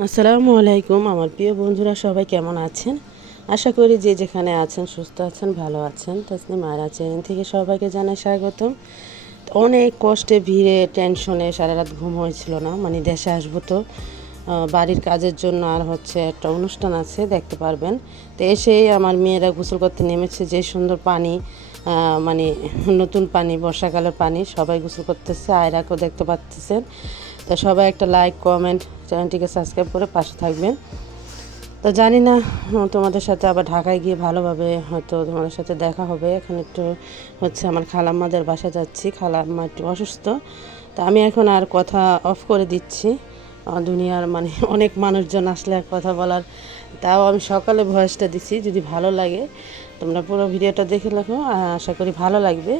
আসসালামু আলাইকুম, আমার প্রিয় বন্ধুরা সবাই কেমন আছেন? আশা করি যে যেখানে আছেন, সুস্থ আছেন, ভালো আছেন। তাসনি মায়েরা চ্যানেল থেকে সবাইকে জানাই স্বাগতম। অনেক কষ্টে, ভিড়ে, টেনশনে সারা রাত ঘুম হয়েছিল না মানে দেশে আসব তো বাড়ির কাজের জন্য আর হচ্ছে একটা অনুষ্ঠান আছে, দেখতে পারবেন। তো এসেই আমার মেয়েরা গোসল করতে নেমেছে, যে সুন্দর পানি মানে নতুন পানি, বর্ষাকালের পানি, সবাই গোসল করতেছে, আয়রাকেও দেখতে পাচ্ছেন। তো সবাই একটা লাইক কমেন্ট চ্যানেলটিকে সাবস্ক্রাইব করে পাশে থাকবেন। তো জানি না তোমাদের সাথে আবার ঢাকায় গিয়ে ভালোভাবে হয়তো তোমাদের সাথে দেখা হবে। এখন একটু হচ্ছে আমার খালাম্মাদের বাসা যাচ্ছি। খালাম্মা একটু অসুস্থ। তো আমি এখন আর কথা অফ করে দিচ্ছি। দুনিয়ার মানে অনেক মানুষজন আসলে আর কথা বলার। তাও আমি সকালে ভয়েসটা দিছি, যদি ভালো লাগে। তোমরা পুরো ভিডিওটা দেখে রাখো। আশা করি ভালো লাগবে।